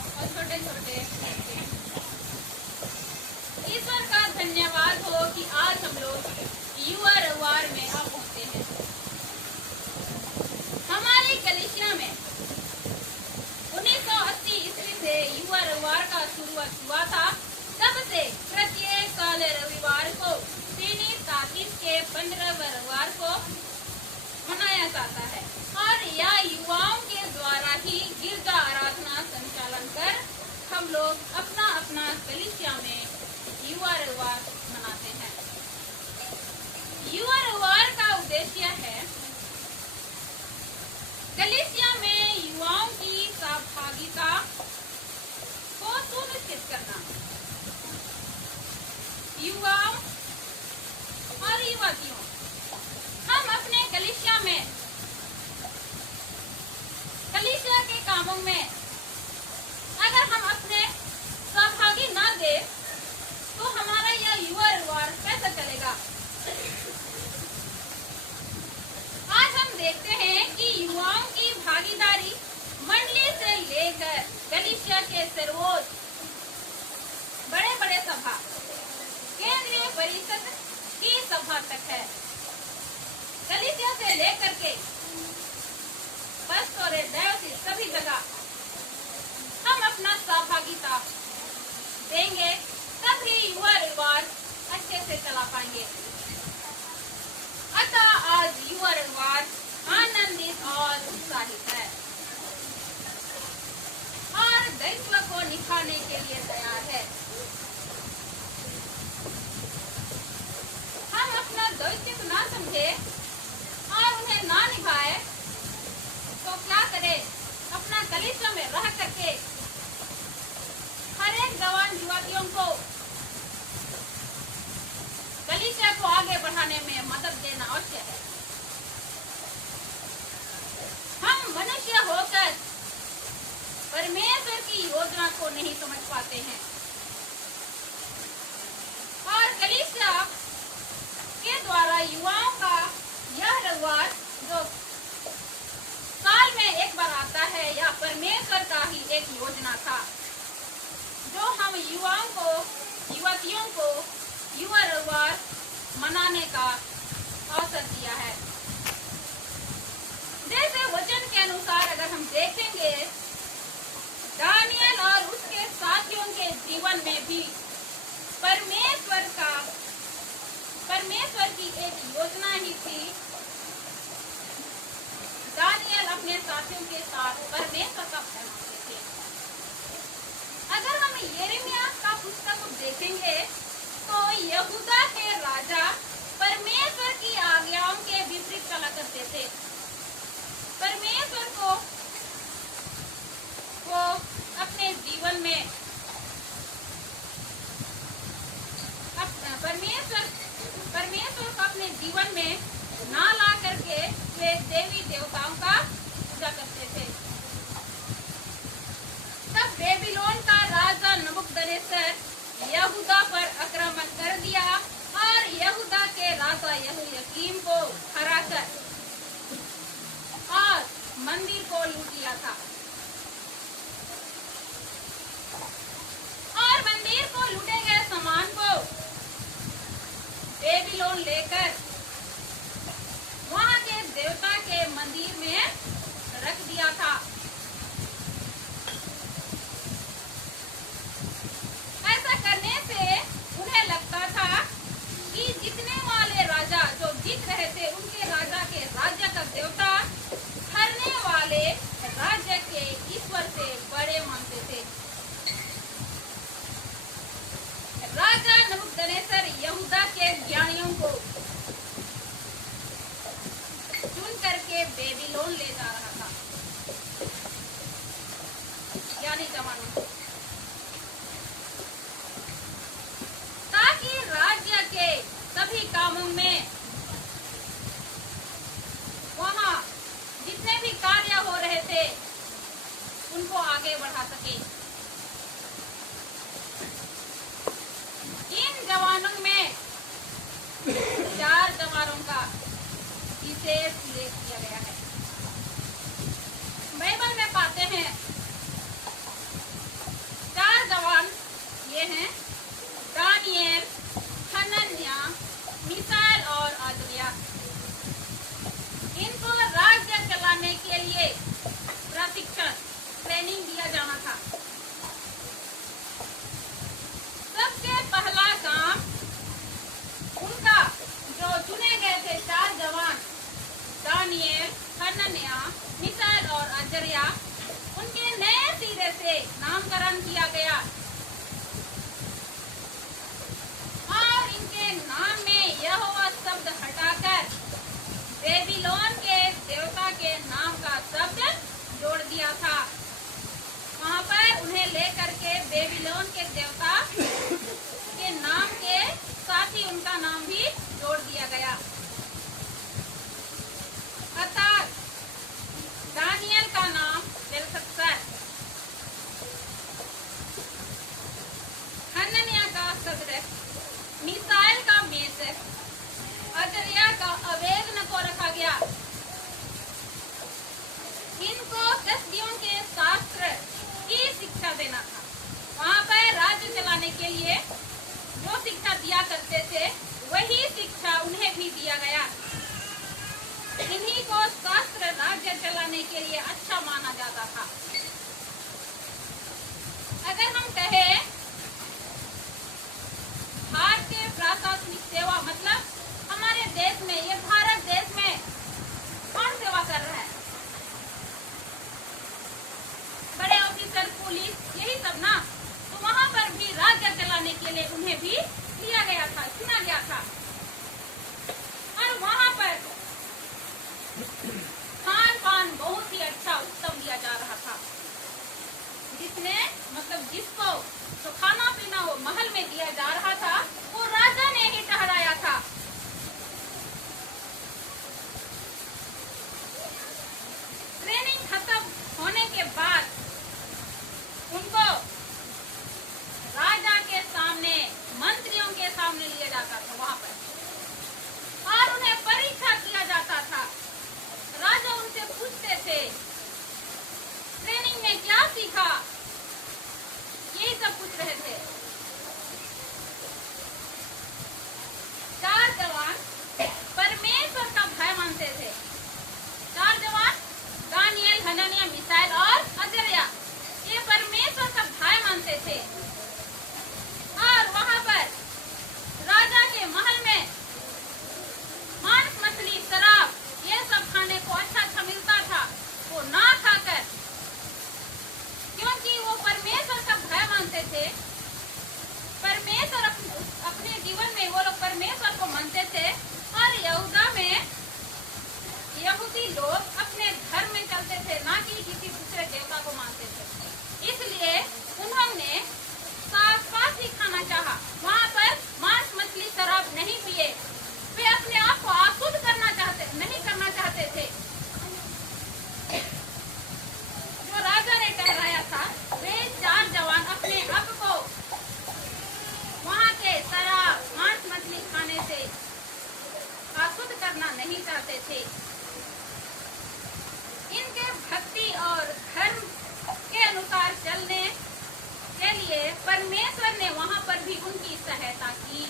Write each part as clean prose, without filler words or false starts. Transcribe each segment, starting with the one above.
और छोटे छोटे बच्चे। ईश्वर का धन्यवाद हो कि आज हम लोग युवा रविवार में आ पहुंचे हैं। हमारी कलीसिया में 1980 ईस्वी से युवा रविवार का शुरुआत हुआ था। तब से प्रत्येक साल रविवार को चीनी तारीख के 15 रविवार को मनाया जाता है और यह युवाओं के द्वारा ही गिरजा आराधना संचालन कर हम लोग अपना अपना कलीसिया में युवा रविवार मनाते हैं। युवा रविवार का उद्देश्य है कलीसिया में युवाओं की सहभागिता को सुनिश्चित करना। युवाओं और युवतियों, हम अपने कलीसिया में कलीसिया के कामों में अगर हम अपने सहभागी ना दे तो हमारा यह युवा रविवार कैसे चलेगा। आज हम देखते हैं कि युवाओं की भागीदारी मंडली से लेकर कलीसिया के सर्वोच्च बड़े बड़े सभा केंद्रीय परिषद की सभा तक है। कलीसिया से लेकर के पास्टोरेट डायोसिस सभी जगह हम अपना सहभागिता देंगे, तभी युवा रविवार अच्छे से चला पाएंगे। अतः आज युवा रविवार आनंदित और उत्साहित है और दायित्व को निभाने के लिए तैयार है। हम अपना दायित्व ना समझे और उन्हें ना निभाए तो क्या करे, अपना कलीसिया में रह करके हर एक जवान युवतियों को कलीसिया को आगे बढ़ाने में मदद देना आवश्यक है। हम मनुष्य होकर परमेश्वर की योजना को नहीं समझ पाते हैं और कलीसिया के द्वारा युवाओं का यह रविवार जो साल में एक बार आता है, यह परमेश्वर का ही एक योजना था जो हम युवाओं को युवतियों को युवा रविवार मनाने का अवसर दिया है। जैसे वचन के अनुसार अगर हम देखेंगे, दानियल और उसके साथियों के जीवन में भी परमेश्वर की एक योजना ही थी। दानियल अपने साथियों के साथ परमेश्वर का भय मानते थे। अगर हम यिर्मयाह का पुस्तक देखेंगे तो यहूदा के राजा परमेश्वर की आज्ञाओं के विपरीत चला करते थे। परमेश्वर को वो अपने जीवन में परमेश्वर को अपने जीवन में ना ला करके वे देवी देवताओं का पूजा करते थे। तब बेबीलोन का राजा नबूकदनेस्सर यहूदा पर आक्रमण कर दिया और यहूदा के राजा यहोयाकीम को हराकर और मंदिर को लूट लिया था और मंदिर को लूटे गए सामान को बेबीलोन लेकर वहां के देवता के मंदिर में रख दिया था। ऐसा करने से उन्हें लगता था कि जीतने वाले राजा जो जीत रहे थे उनके राजा के राज्य का देवता हारने वाले राज्य के ईश्वर से बड़े मानते थे। राजा नबूकदनेस्सर यहूदा के ज्ञानियों को चुन करके बेबीलोन ले जा रहा था, ज्ञानी जवानों को, ताकि राज्य के सभी कामों में वहां जितने भी कार्य हो रहे थे उनको आगे बढ़ा सके। इन जवानों में 4 जवानों का विशेष उल्लेख किया गया है। बाइबल में पाते हैं से नामकरण किया गया और इनके नाम में यहोवा शब्द हटाकर बेबीलोन के देवता के नाम का शब्द जोड़ दिया था। वहां पर उन्हें लेकर के बेबीलोन के देवता के नाम के साथ ही उनका नाम भी जोड़ दिया गया। अर्थात दानियल का नाम बेलशस्सर, हनन्याह का सदरक, मीसाएल का मेशक, अजर्याह का अबेदनगो रखा गया। इनको कसदियों के शास्त्र की शिक्षा देना था। वहाँ पर राज्य चलाने के लिए जो शिक्षा दिया करते थे वही शिक्षा उन्हें भी दिया गया। इन्हीं को शास्त्र राज्य चलाने के लिए अच्छा माना जाता था। अगर हम कहें भारतीय प्रशासनिक सेवा मतलब हमारे देश में, ये भारत देश में कौन सेवा कर रहा है? बड़े ऑफिसर, पुलिस, यही सब ना। तो वहां पर भी राज्य चलाने के लिए उन्हें भी लिया गया था, चुना गया था और वहां पर खान पान बहुत ही अच्छा उत्तम दिया जा रहा था। जिसने मतलब जिसको तो खाना पीना वो महल में दिया जा रहा था वो राजा ने ही ठहराया था। ट्रेनिंग खत्म होने के बाद उनको राजा के सामने, मंत्रियों के सामने लिया जाता था वहां पर और उन्हें परीक्षा किया जाता था। राजा उनसे पूछते थे ट्रेनिंग में क्या सीखा, यही सब पूछ रहे थे। 4 जवान परमेश्वर का भय मानते थे। 4 जवान दानियल, हनन्याह, मीसाएल और अजर्याह, ये परमेश्वर का भय मानते थे और वहां पर राजा के महल में मांस, मछली, शराब ये सब खाने को अच्छा मिलता था। वो ना खाकर, क्योंकि वो परमेश्वर का भय मानते थे, परमेश्वर अपने जीवन में वो लोग परमेश्वर को मानते थे और यहूदा में यहूदी लोग अपने धर्म में चलते थे, ना कि किसी दूसरे देवता को मानते थे। इसलिए उन्होंने साफ-साफ ही खाना चाहा। वहाँ पर मांस, मछली, शराब नहीं पिए। वे अपने आप को अशुद्ध नहीं करना चाहते थे। जो राजा ने ठहराया था वे 4 जवान अपने आप को वहाँ के शराब, मांस, मछली खाने से अशुद्ध करना नहीं चाहते थे। इनके भक्ति और धर्म के अनुसार चलने के लिए परमेश्वर ने वहां पर भी उनकी सहायता की।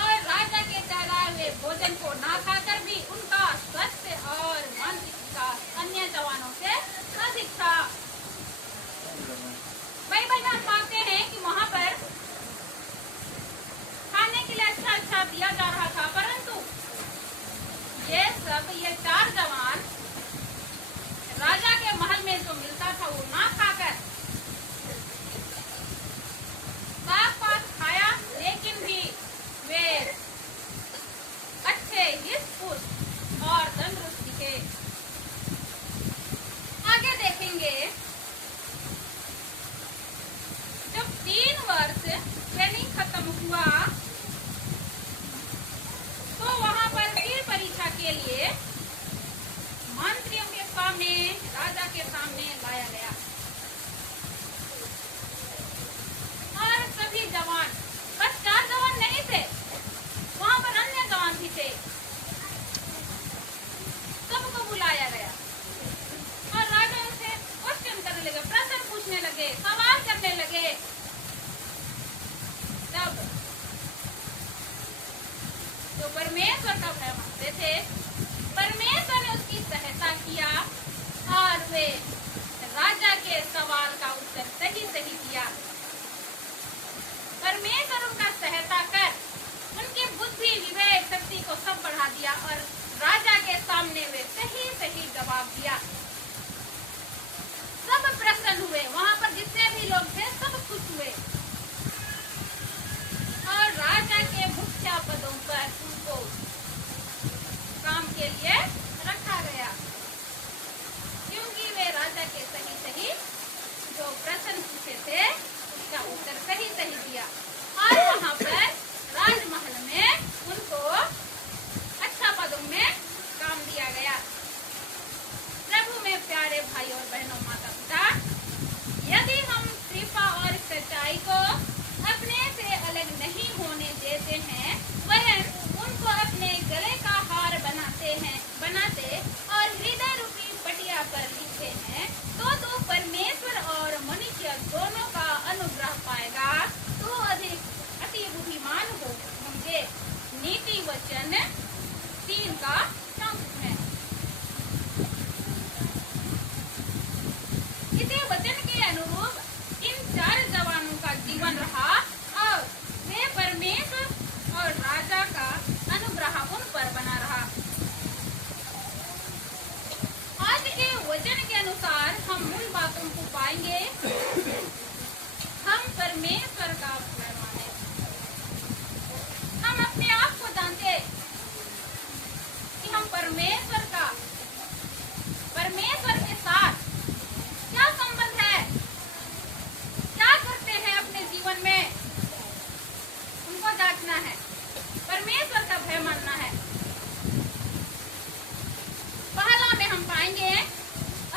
और राजा के ठहराए हुए भोजन को ना खाकर भी उनका स्वास्थ्य और मानसिक विकास अन्य जवानों से अधिक था। बाइबल में हम पाते हैं कि वहां पर खाने के लिए अच्छा दिया जा रहा था, परंतु ये 4 जवान राजा के महल में जो मिलता था वो ना खाकर साग-पात खाया, लेकिन भी वे अच्छे, हित-पुष्ट और तंदुरुस्त दिखे। आगे देखेंगे जब 3 वर्ष ट्रेनिंग खत्म हुआ तो वहां पर फिर परीक्षा के लिए मंत्रियों के सामने, राजा के सामने लाया गया और सभी जवान, बस 4 जवान नहीं थे, वहां पर अन्य जवान भी थे, सबको बुलाया गया और राजा उनसे क्वेश्चन करने लगे, प्रश्न पूछने लगे, सवाल करने लगे। तब जो परमेश्वर का भय मानते थे, परमेश्वर ने उसकी सहायता किया और वे राजा के सवाल का उत्तर सही दिया। परमेश्वर उनका सहायता कर उनकी बुद्धि, विवेक, शक्ति को सब बढ़ा दिया और राजा हमने वे सही सही जवाब दिया। सब प्रसन्न हुए, वहां पर जितने भी लोग थे सब खुश हुए और राजा के मुखिया पदों पर उनको काम के लिए रखा गया, क्योंकि वे राजा के सही सही जो प्रश्न पूछे थे उसका उत्तर सही सही दिया और वहां पर राजमहल में उनको अच्छा पदों में काम दिया गया। प्रभु में प्यारे भाई और बहनों, माता पिता, यदि हम कृपा और सच्चाई को अपने से अलग नहीं होने देते हैं वरन उनको अपने गले का हार बनाते और हृदय रूपी पटिया पर लिखते हैं तो परमेश्वर और मनुष्य दोनों का अनुग्रह पाएगा तो अति बुद्धिमान होंगे। नीति वचन 3 का 34 है। इसी वचन के अनुरूप इन 4 जवानों का जीवन रहा और वे परमेश्वर और राजा का अनुग्रह उन पर बना रहा। आज के वचन के अनुसार हम मूल बातों को पाएंगे। हम परमेश्वर का भय माने। हम अपने आप को जानते कि हम परमेश्वर के साथ क्या संबंध है, क्या करते हैं अपने जीवन में, उनको जांचना है, परमेश्वर का भय मानना है। पहला में हम पाएंगे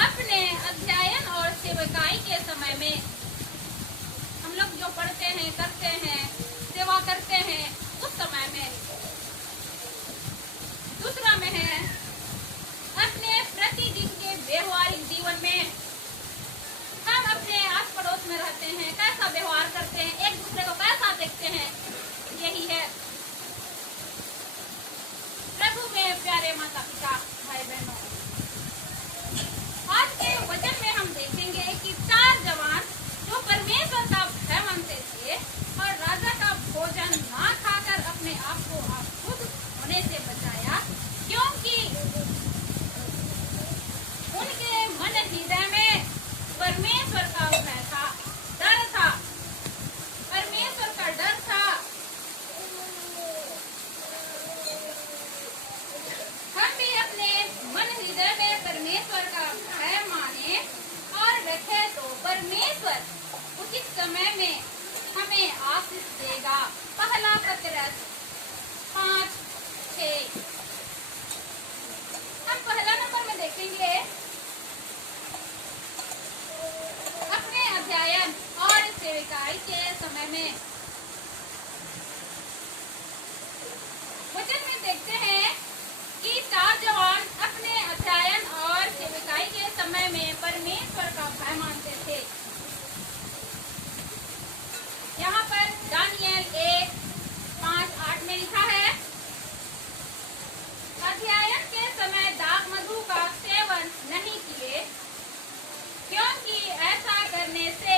अपने अध्ययन और सेवकाई के समय में हम लोग जो पढ़ते हैं, करते हैं, सेवा करते हैं उस समय में। दूसरा में है अपने प्रतिदिन के व्यवहारिक जीवन में हम अपने आस पड़ोस में रहते हैं, कैसा व्यवहार करते हैं, एक दूसरे को कैसा देखते हैं, यही है। प्रभु में प्यारे माता पिता, भाई बहनों, आज के वचन में हम देखेंगे कि 4 जवान जो परमेश्वर का भय मानते थे और राजा का भोजन ना खाकर अपने आप को खुद होने से बचाया, क्योंकि उनके मन हृदय में परमेश्वर का भय था, डर था, परमेश्वर का डर था। हम भी अपने मन हृदय में परमेश्वर का भय माने और रखे तो परमेश्वर उचित समय में हमें आशीष देगा। पहला पत्रस 5:6। हम पहला नंबर में देखेंगे अपने अध्ययन और सेविकाई के समय में। वचन में देखते हैं कि 4 जवान अपने अध्ययन और सेविकाई के समय में परमेश्वर का भय मानते थे। यहाँ पर दानियल 1:5-8 में लिखा है, अध्ययन के समय दाख मधु का सेवन नहीं किए, क्योंकि ऐसा करने से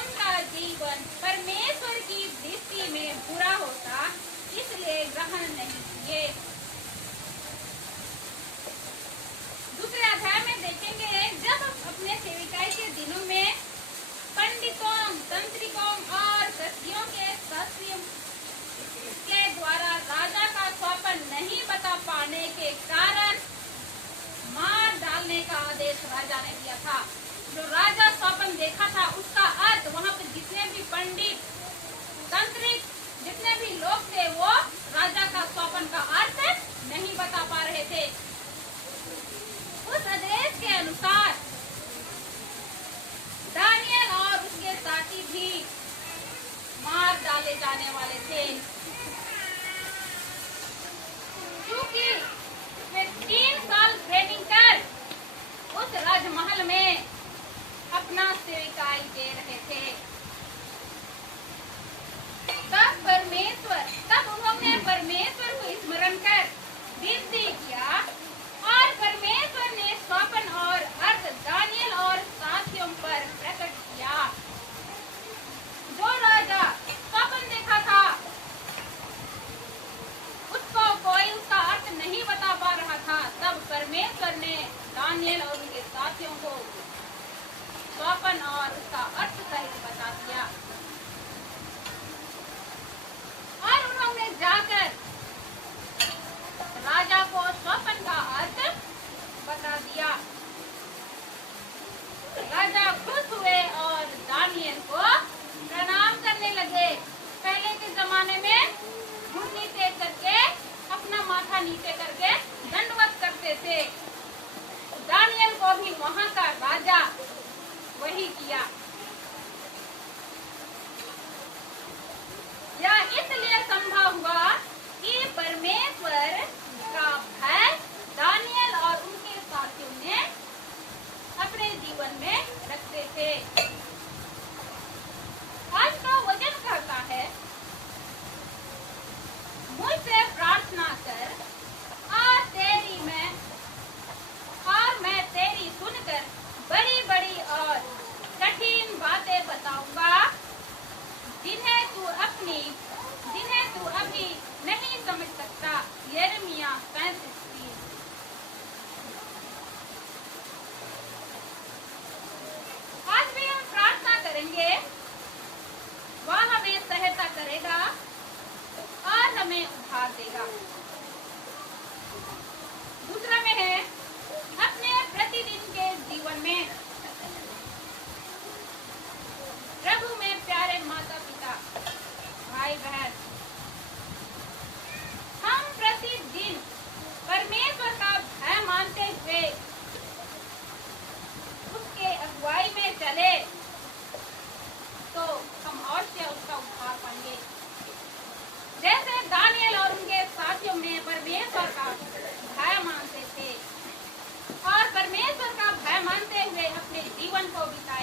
उनका जीवन परमेश्वर की दृष्टि में बुरा होता, इसलिए ग्रहण नहीं किए। दूसरे अध्याय में देखेंगे, जब अपने सेविकाई के दिनों में पंडितों, तंत्रिकों और सखियों के शास्त्रियों के द्वारा राजा का स्वप्न नहीं बता पाने के कारण मार डालने का आदेश राजा ने दिया था। जो राजा स्वप्न देखा था उसका अर्थ वहाँ पे जितने भी पंडित, तंत्रिक, जितने भी लोग थे वो राजा का स्वप्न का अर्थ नहीं बता पा रहे थे। उस आदेश के अनुसार दानियल और उसके साथी भी मार डाले जाने वाले थे, क्योंकि वे 3 साल ट्रेनिंग कर उस राजमहल में अपना सेविकाई दे रहे थे। तब उन्होंने परमेश्वर को स्मरण कर विनती किया दानियल और उनके साथियों को स्वप्न और उसका अर्थ सहित बता दिया और उन्होंने जाकर राजा को स्वप्न का अर्थ बता दिया। राजा खुश हुए और दानियल को प्रणाम करने लगे। पहले के जमाने में घुटने टेक करके अपना माथा नीचे करके दंडवत करते थे। दानियल को भी वहां का राजा वही किया। यह इसलिए संभव हुआ कि परमेश्वर का भय दानियल और उनके साथियों ने अपने जीवन में रखते थे। आज का वचन कहता है, मुझसे प्रार्थना कर और मैं तेरी सुनकर बड़ी बड़ी और कठिन बातें बताऊंगा जिन्हें तू अभी नहीं समझ सकता। यिर्मयाह 35:3। आज भी हम प्रार्थना करेंगे, वह हमें सहायता करेगा और हमें उद्धार देगा। दूसरा में है अपने प्रतिदिन के जीवन में प्रभु में प्यारे माता पिता भाई बहन, हम प्रतिदिन परमेश्वर का भय मानते हुए उसके अगुवाई में चले तो हम अवश्य उसका उद्धार पाएंगे। जैसे दानियल और उनके साथियों में परमेश्वर का भय मानते थे और परमेश्वर का भय मानते हुए अपने जीवन को बिताए।